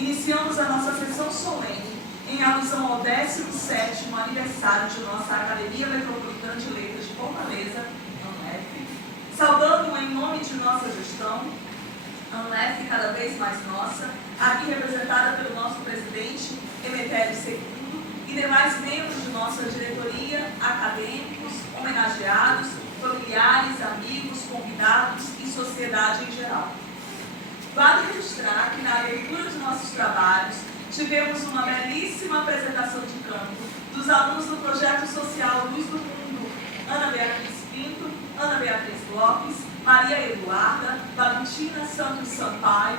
Iniciamos a nossa sessão solene em alusão ao 17º aniversário de nossa Academia Metropolitana de Letras de Fortaleza, ANLEF, saudando em nome de nossa gestão, ANLEF cada vez mais nossa, aqui representada pelo nosso presidente, Emetério II, e demais membros de nossa diretoria, acadêmicos, homenageados, familiares, amigos, convidados e sociedade em geral. Vale registrar que na abertura de nossos trabalhos tivemos uma belíssima apresentação de campo dos alunos do Projeto Social Luz do Mundo, Ana Beatriz Pinto, Ana Beatriz Lopes, Maria Eduarda, Valentina Santos Sampaio,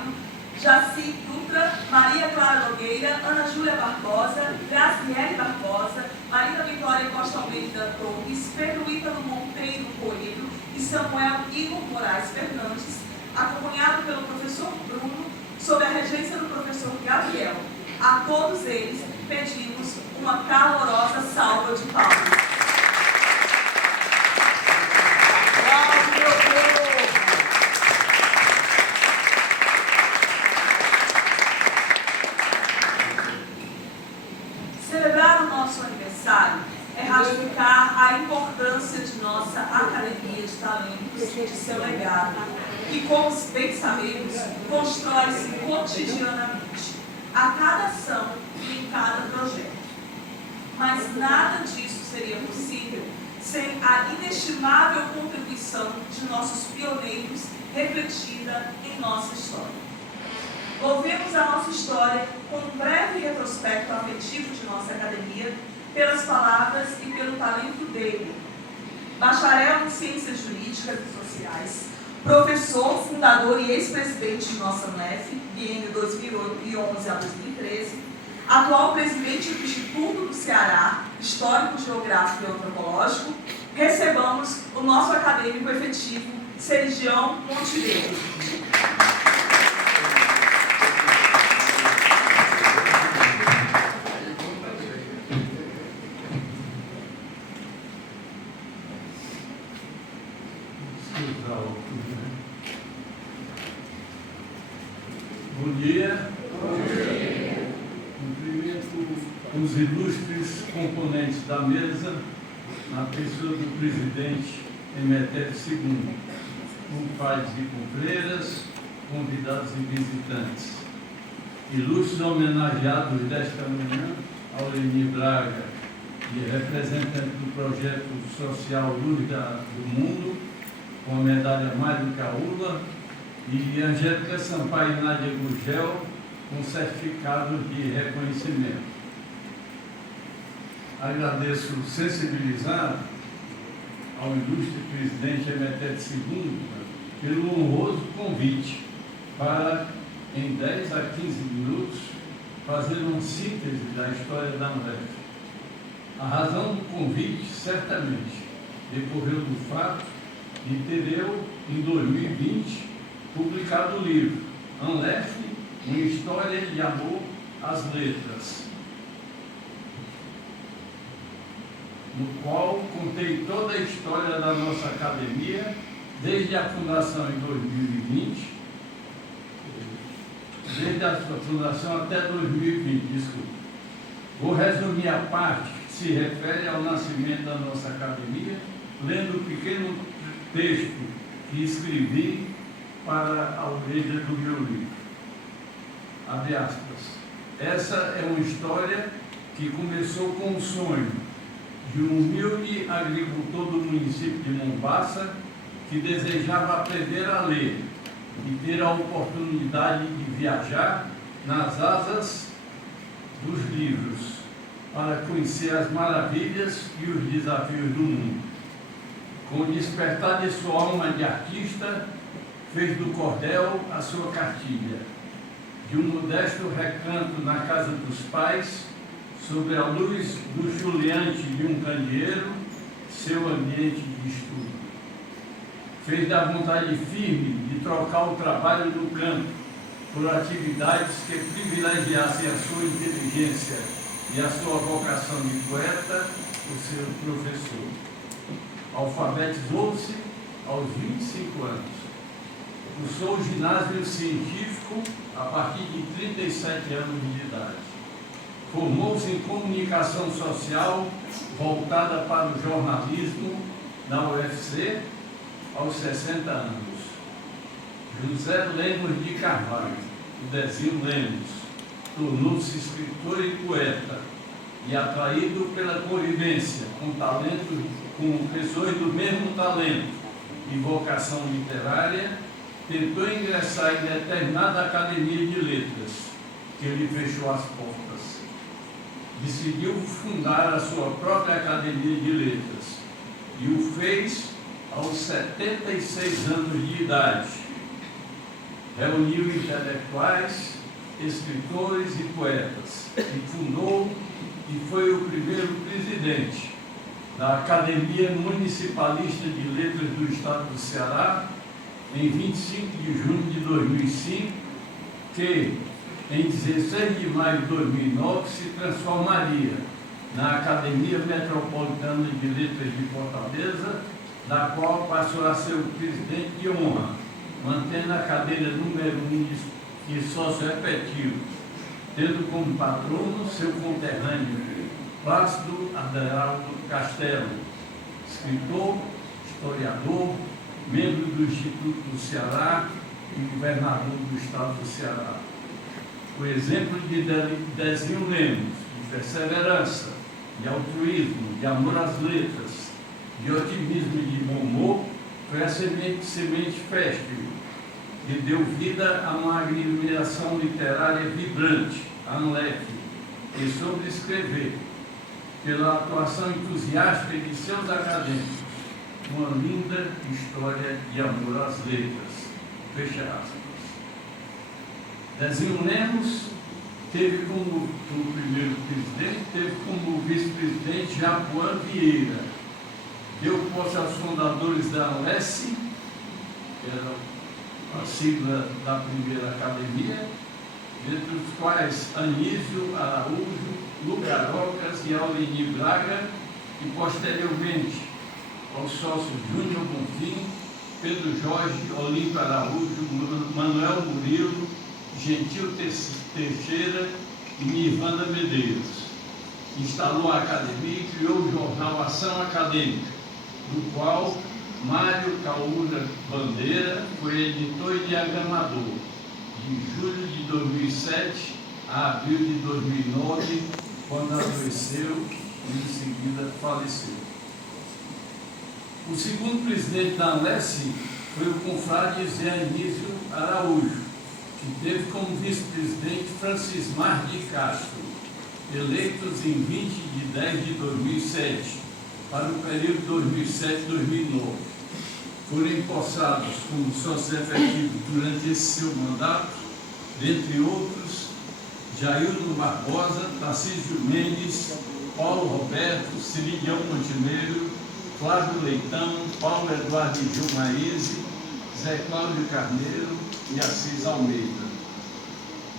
Jaci Dutra, Maria Clara Nogueira, Ana Júlia Barbosa, Graciele Barbosa, Marina Vitória Costa Almeida Torres, Pedro Ítalo Monteiro Coelho e Samuel Igor Moraes Fernandes, acompanhado pelo professor Bruno, sob a regência do professor Gabriel. A todos eles pedimos uma calorosa salva de palmas. Celebrar o nosso aniversário é ratificar a importância de nossa Academia de Talentos e de seu legado, que, como bem sabemos, constrói-se cotidianamente, a cada ação e em cada projeto. Mas nada disso seria possível sem a inestimável contribuição de nossos pioneiros refletida em nossa história. Louvemos a nossa história com um breve retrospecto afetivo de nossa academia, pelas palavras e pelo talento dele. Bacharel em Ciências Jurídicas e Sociais, professor, fundador e ex-presidente de nossa ANLEF, biênio 2011 a 2013, atual presidente do Instituto do Ceará, Histórico, Geográfico e Antropológico, recebamos o nosso acadêmico efetivo, Serigião Montenegro. Bom dia. Cumprimento os ilustres componentes da mesa, na pessoa do presidente Emetério II, compadres e companheiras, convidados e visitantes. Ilustres homenageados desta manhã, Aureni Braga, e representante do projeto social Luz do Mundo, com a medalha Mário Caúla, e Angélica Sampaio e Nádia Gugel, com certificado de reconhecimento. Agradeço sensibilizado ao ilustre presidente Emetério II pelo honroso convite para, em 10 a 15 minutos, fazer uma síntese da história da ANLEF. A razão do convite, certamente, decorreu do fato de ter eu, em 2020, publicado o livro ANLEF, uma história de amor às letras, no qual contei toda a história da nossa academia, desde a fundação em 2020, desde a fundação até 2020, desculpa. Vou resumir a parte que se refere ao nascimento da nossa academia, lendo o pequeno texto que escrevi para a orelha do meu livro. Abre aspas. Essa é uma história que começou com um sonho de um humilde agricultor do município de Mombaça que desejava aprender a ler e ter a oportunidade de viajar nas asas dos livros para conhecer as maravilhas e os desafios do mundo. Com o despertar de sua alma de artista, fez do cordel a sua cartilha. De um modesto recanto na casa dos pais, sob a luz luxuriante de um candeeiro, seu ambiente de estudo. Fez da vontade firme de trocar o trabalho do campo por atividades que privilegiassem a sua inteligência e a sua vocação de poeta, o seu professor. Alfabetizou-se aos 25 anos. Cursou o ginásio científico, a a partir de 37 anos de idade. Formou-se em comunicação social voltada para o jornalismo na UFC aos 60 anos. José Lemos de Carvalho, o Dezinho Lemos, tornou-se escritor e poeta e, atraído pela convivência com pessoas do mesmo talento e vocação literária, tentou ingressar em determinada academia de letras, que lhe fechou as portas. Decidiu fundar a sua própria academia de letras e o fez aos 76 anos de idade. Reuniu intelectuais, escritores e poetas e fundou e foi o primeiro presidente da Academia Municipalista de Letras do Estado do Ceará em 25 de junho de 2005, que em 16 de maio de 2009 se transformaria na Academia Metropolitana de Letras de Fortaleza, da qual passou a ser o presidente de honra, mantendo a cadeira número 1 de sócio efetivo, tendo como patrono seu conterrâneo Plácido Aderaldo Castelo, escritor, historiador, membro do Instituto do Ceará e governador do Estado do Ceará. O exemplo de Dezinho Lemos, de perseverança, de altruísmo, de amor às letras, de otimismo e de bom humor, foi a semente fértil que deu vida a uma agremiação literária vibrante, a ANLEF, e soube escrever, pela atuação entusiástica de seus acadêmicos, uma linda história de amor às letras. Fecha aspas. Dezinho Lemos teve como o primeiro presidente, teve como vice-presidente Japuã Vieira. Deu posse aos fundadores da ANLES, que era a sigla da primeira academia, entre os quais Anísio Araújo, Lugarocas e Aulini Braga, e posteriormente aos sócios Júnior Bonfim, Pedro Jorge, Olímpio Araújo, Manuel Murilo, Gentil Teixeira e Nirvana Medeiros. Instalou a academia e criou o jornal Ação Acadêmica, do qual Mário Caúra Bandeira foi editor e diagramador, de julho de 2007 a abril de 2009, quando adoeceu e em seguida faleceu. O segundo presidente da ANLES foi o confrade Zé Anísio Araújo, que teve como vice-presidente Francismar de Castro, eleitos em 20 de 10 de 2007, para o período 2007-2009. Foram empossados como sócios efetivos durante esse seu mandato, dentre outros, Jaildo Barbosa, Tarcísio Mendes, Paulo Roberto, Ciridião Montenegro, Flávio Leitão, Paulo Eduardo Gilmaíse, Zé Cláudio Carneiro e Assis Almeida.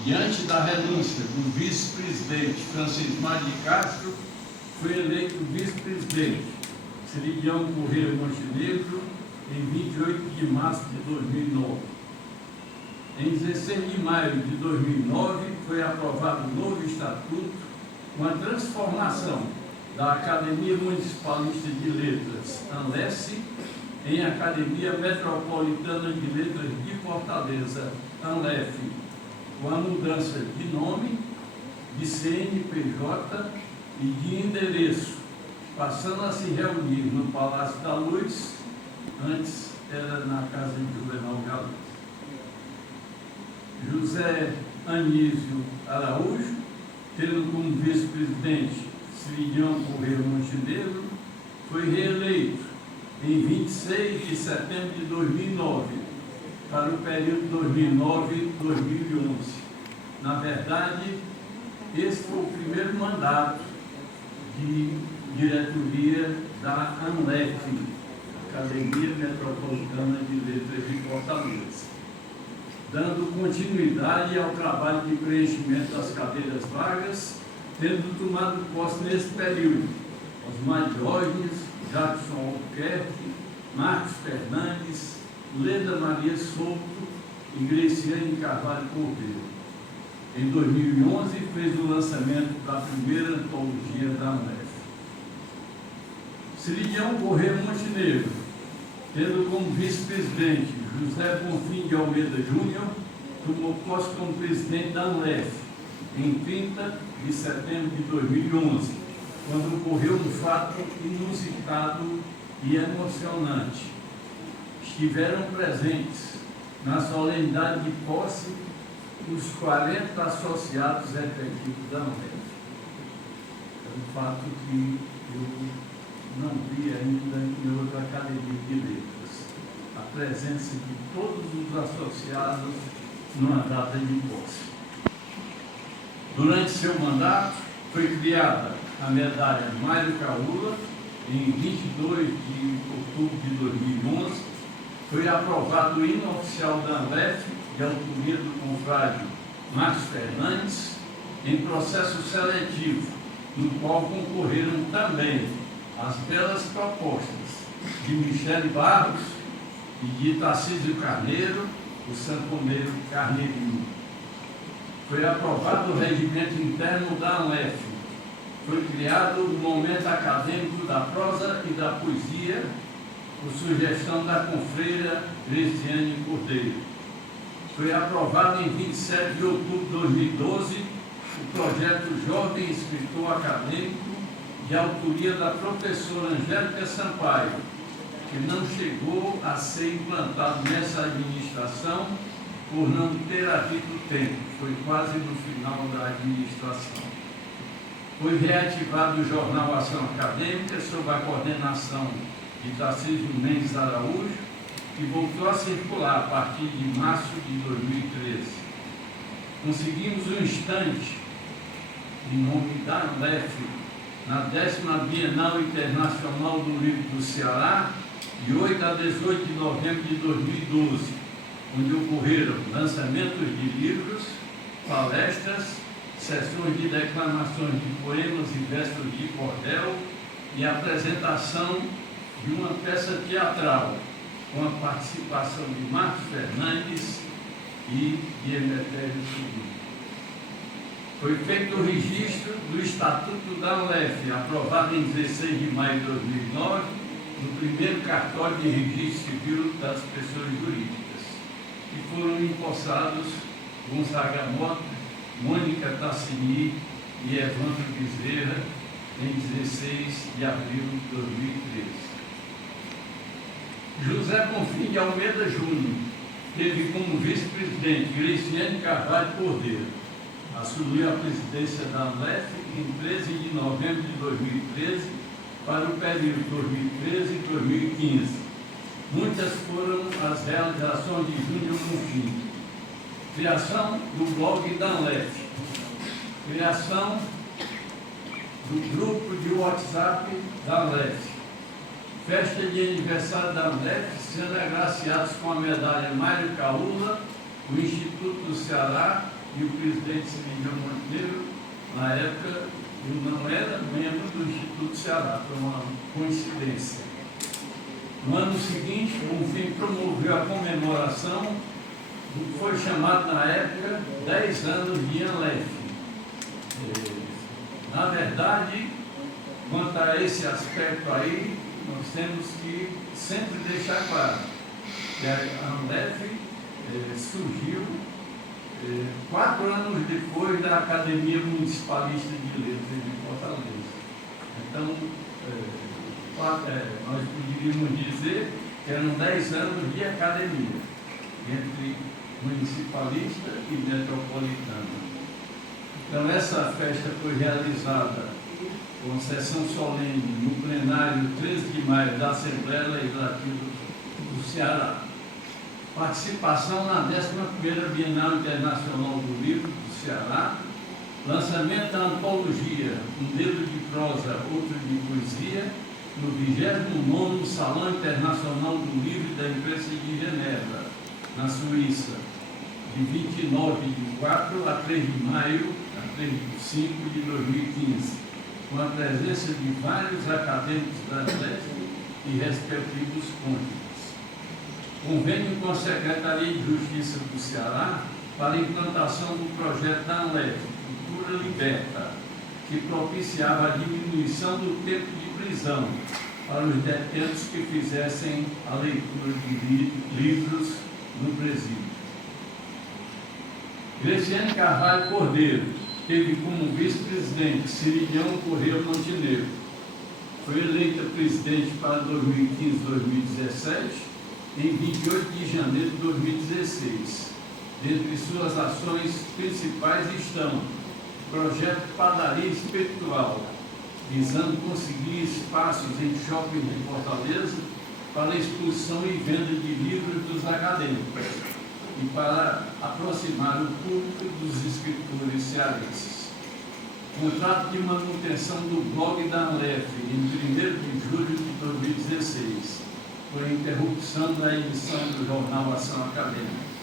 Diante da renúncia do vice-presidente Francismar de Castro, foi eleito vice-presidente Ciridião Corrêa Montenegro em 28 de março de 2009. Em 16 de maio de 2009, foi aprovado um novo estatuto com a transformação da Academia Municipalista de Letras, ANLES, em Academia Metropolitana de Letras de Fortaleza, ANLEF, com a mudança de nome, de CNPJ e de endereço, passando a se reunir no Palácio da Luz, antes era na casa de Juvenal Galo. José Anísio Araújo, tendo como vice-presidente Ciridião Corrêa Montenegro, foi reeleito em 26 de setembro de 2009, para o período 2009-2011. Na verdade, esse foi o primeiro mandato de diretoria da ANLEF, Academia Metropolitana de Letras de Fortaleza, dando continuidade ao trabalho de preenchimento das cadeiras vagas, tendo tomado posse nesse período Osmar Diógenes, Jackson Albuquerque, Marcos Fernandes, Leda Maria Souto e Greciane Carvalho Cordeiro. Em 2011, fez o lançamento da primeira antologia da Anlef. Cirilião Corrêa Montenegro, tendo como vice-presidente José Bonfim de Almeida Júnior, tomou posse como presidente da Anlef em 30 de setembro de 2011, quando ocorreu um fato inusitado e emocionante. Estiveram presentes na solenidade de posse os 40 associados efetivos da Anlef. É um fato que eu não vi ainda em outra academia de letras. A presença de todos os associados numa data de posse. Durante seu mandato, foi criada a medalha Mário Caula, em 22 de outubro de 2011, foi aprovado o hino oficial da Anlef, de autoria do confrade Márcio Fernandes, em processo seletivo, no qual concorreram também as belas propostas de Michele Barros e de Tarcísio Carneiro, o sanfoneiro Carneirinho. Foi aprovado o regimento interno da Anlef. Foi criado o momento acadêmico da prosa e da poesia, por sugestão da confreira Cristiane Cordeiro. Foi aprovado em 27 de outubro de 2012 o projeto Jovem Escritor Acadêmico, de autoria da professora Angélica Sampaio, que não chegou a ser implantado nessa administração por não ter havido tempo, foi quase no final da administração. Foi reativado o jornal Ação Acadêmica, sob a coordenação de Tarcísio Mendes Araújo, que voltou a circular a partir de março de 2013. Conseguimos um instante, em nome da Anlef, na 10ª Bienal Internacional do Livro do Ceará, de 8 a 18 de novembro de 2012, onde ocorreram lançamentos de livros, palestras, sessões de declamações de poemas e versos de cordel e apresentação de uma peça teatral, com a participação de Marcos Fernandes e de Emetério Sobrinho. Foi feito o registro do Estatuto da Anlef, aprovado em 16 de maio de 2009, no primeiro cartório de registro civil das pessoas jurídicas, e foram empossados Gonzaga Mota, Mônica Tassini e Evandro Bezerra em 16 de abril de 2013. José Bonfim de Almeida Júnior teve como vice-presidente Cristiane Carvalho Cordeiro. Assumiu a presidência da Anlef em 13 de novembro de 2013 para o período 2013 e 2015. Muitas foram as realizações de Júnior Bonfim. Criação do blog da Anlef. Criação do grupo de WhatsApp da Anlef. Festa de aniversário da Anlef, sendo agraciados com a medalha Mário Caula, o Instituto do Ceará e o presidente Cirilião Montenegro. Na época, eu não era membro do Instituto do Ceará, foi uma coincidência. No ano seguinte, o Bonfim promoveu a comemoração do que foi chamado na época 10 anos de Anlef. Na verdade, quanto a esse aspecto aí, nós temos que sempre deixar claro que a Anlef surgiu 4 anos depois da Academia Municipalista de Letras de Fortaleza. Então, nós poderíamos dizer que eram 10 anos de academia, entre municipalista e metropolitana. Então, essa festa foi realizada com sessão solene no plenário 13 de maio da Assembleia Legislativa do Ceará. Participação na 11ª Bienal Internacional do Livro do Ceará, lançamento da antologia Um Dedo de Prosa, Outro de Poesia, no 29º Salão Internacional do Livro e da Imprensa de Genebra, na Suíça, de 29 de 4 a 3 de maio, a 3 de 5 de 2015, com a presença de vários acadêmicos da Anlef e respectivos cônjuges. Convênio com a Secretaria de Justiça do Ceará para a implantação do projeto da ANLEF, Cultura Liberta, que propiciava a diminuição do tempo de prisão para os detentos que fizessem a leitura de livros no presídio. Graciane Carvalho Cordeiro teve como vice-presidente Cirilhão Corrêa Montenegro. Foi eleita presidente para 2015-2017 em 28 de janeiro de 2016. Dentre suas ações principais estão o projeto Padaria Espiritual, visando conseguir espaços em shopping de Fortaleza para a exposição e venda de livros dos acadêmicos e para aproximar o público dos escritores cearenses. Contrato de manutenção do blog da ANLEF em 1º de julho de 2016, por interrupção da emissão do jornal Ação Acadêmica.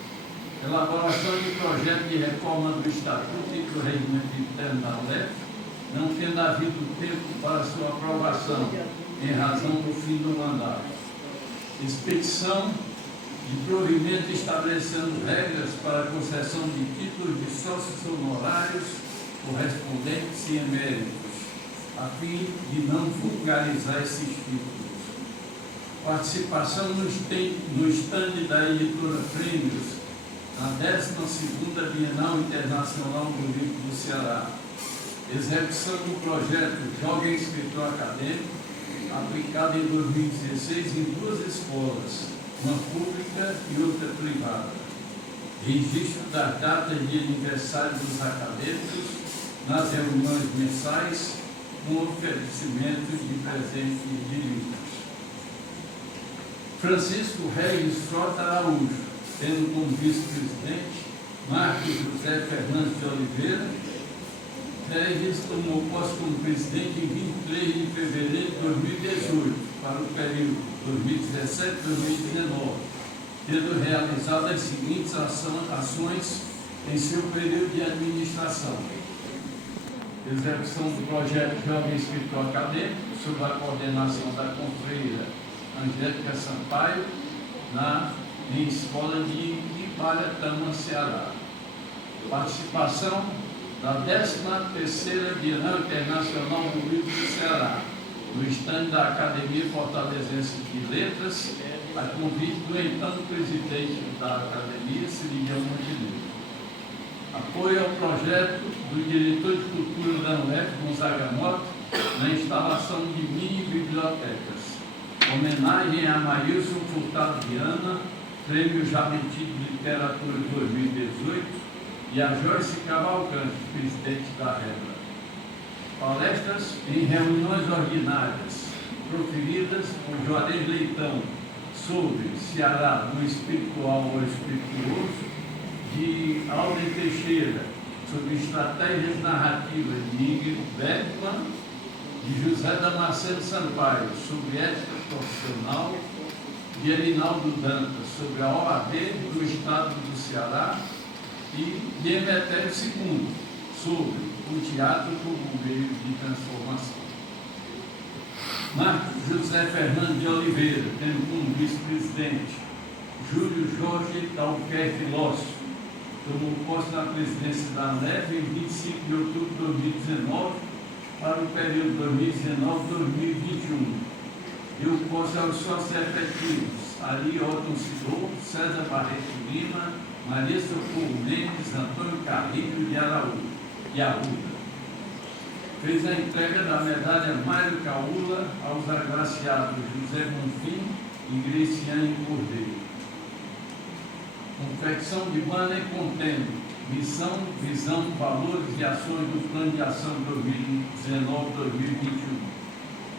Elaboração de projeto de reforma do Estatuto e do Regimento Interno da ANLEF, não tendo havido tempo para sua aprovação, em razão do fim do mandato. Expedição de provimento estabelecendo regras para a concessão de títulos de sócios honorários, correspondentes e eméritos, a fim de não vulgarizar esses títulos. Participação no stand da editora Prêmios, na 12ª Bienal Internacional do Livro do Ceará. Execução do projeto Jovem Escritor Acadêmico, aplicado em 2016 em 2 escolas, uma pública e outra privada. Registro das datas de aniversário dos acadêmicos nas reuniões mensais, com oferecimento de presentes de livros. Francisco Regis Frota Araújo, tendo como vice-presidente Marcos José Fernandes de Oliveira. Regis tomou posse como presidente em 23 de fevereiro de 2018, para o período 2017-2019, tendo realizado as seguintes ações em seu período de administração. Execução do projeto Jovem Escritor Acadêmico, sob a coordenação da confreira Angélica Sampaio, em escola de Iparatama, Ceará. Participação da 13ª Bienal Internacional do Livro do Ceará, no estande da Academia Fortalezense de Letras, a convite do então presidente da Academia, Cirilhão Montenegro. Apoio ao projeto do diretor de cultura da ANLEF, Gonzaga Mota, na instalação de mini-bibliotecas. Homenagem a Maílson Furtado Viana, Prêmio Jabuti de Literatura 2018, e a Joyce Cavalcante, presidente da Rebra. Palestras em reuniões ordinárias, proferidas por Juarez Leitão, sobre Ceará do espiritual ao espirituoso, de Alden Teixeira, sobre estratégias narrativas de Ingrid Bergman, de José Damasceno Sampaio, sobre ética profissional, de Erinaldo Dantas, sobre a OAB do Estado do Ceará, e de Emetério II, sobre o teatro como meio de transformação. Marcos José Fernandes de Oliveira, tendo como vice-presidente Júlio Jorge Albuquerque Lócio, tomou posse na presidência da ANLEF em 25 de outubro de 2019, para o período 2019-2021. Deu posse aos sócios efetivos Ari Otton Sidor, César Barreto Lima, Maria Socorro Mendes, Antônio Carrilho de Arruda. Fez a entrega da medalha Mário Caula aos agraciados José Bonfim e Graciane Cordeiro. Confecção de banner contendo missão, visão, valores e ações do Plano de Ação 2019-2021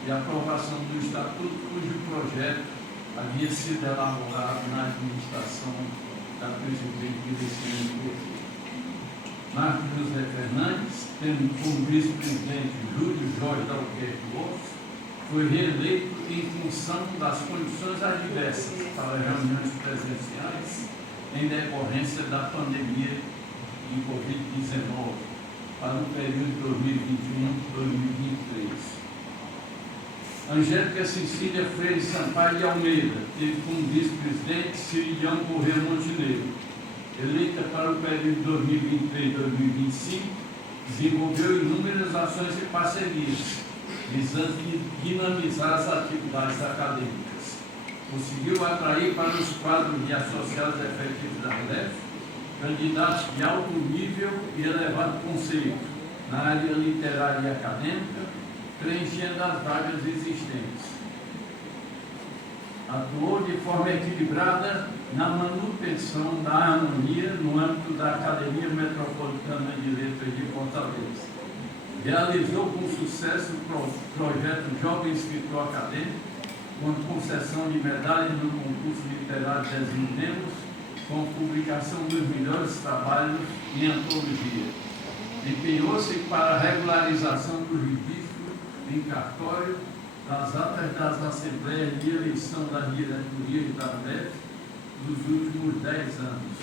e aprovação do Estatuto, cujo projeto havia sido elaborado na administração da presidente Graciane Cordeiro. Marcos José Fernandes, tendo como vice-presidente Júlio Jorge Albuquerque Lopes, foi reeleito em função das condições adversas para reuniões presenciais em decorrência da pandemia de Covid-19 para o período 2021-2023. Angélica Cecília Freire Sampaio de Almeida teve como vice-presidente Cirilhão Corrêa Montenegro. eleita para o período 2023-2025, desenvolveu inúmeras ações e parcerias, visando dinamizar as atividades acadêmicas. Conseguiu atrair para os quadros de associados efetivos da LEF candidatos de alto nível e elevado conceito na área literária e acadêmica, preenchendo as vagas existentes. Atuou de forma equilibrada na manutenção da harmonia no âmbito da Academia Metropolitana de Letras de Fortaleza. Realizou com sucesso o projeto Jovem Escritor Acadêmico, com concessão de medalhas no concurso literário Desenhemos, com publicação dos melhores trabalhos em antologia. Empenhou-se para a regularização do registro em cartório das atas das assembleias de eleição das diretorias da LEF dos últimos 10 anos.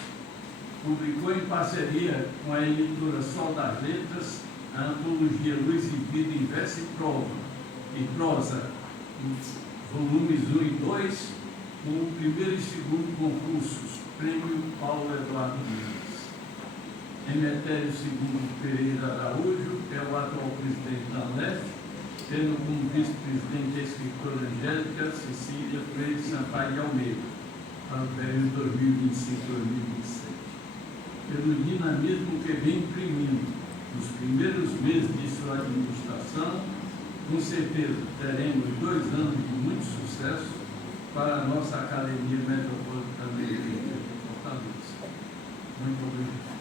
Publicou em parceria com a editora Sol das Letras a antologia Luz e Vida em Verso e Prosa, volumes 1 e 2, com o primeiro e segundo concursos, Prêmio Paulo Eduardo Mendes. Emetério II Pereira Araújo é o atual presidente da LEF, tendo como vice-presidente a escritora Angélica Cecília Freire Sampaio de Almeida, para o período 2025-2027. Pelo dinamismo que vem imprimindo nos primeiros meses de sua administração, com certeza teremos 2 anos de muito sucesso para a nossa Academia Metropolitana de Fortaleza. Muito obrigado.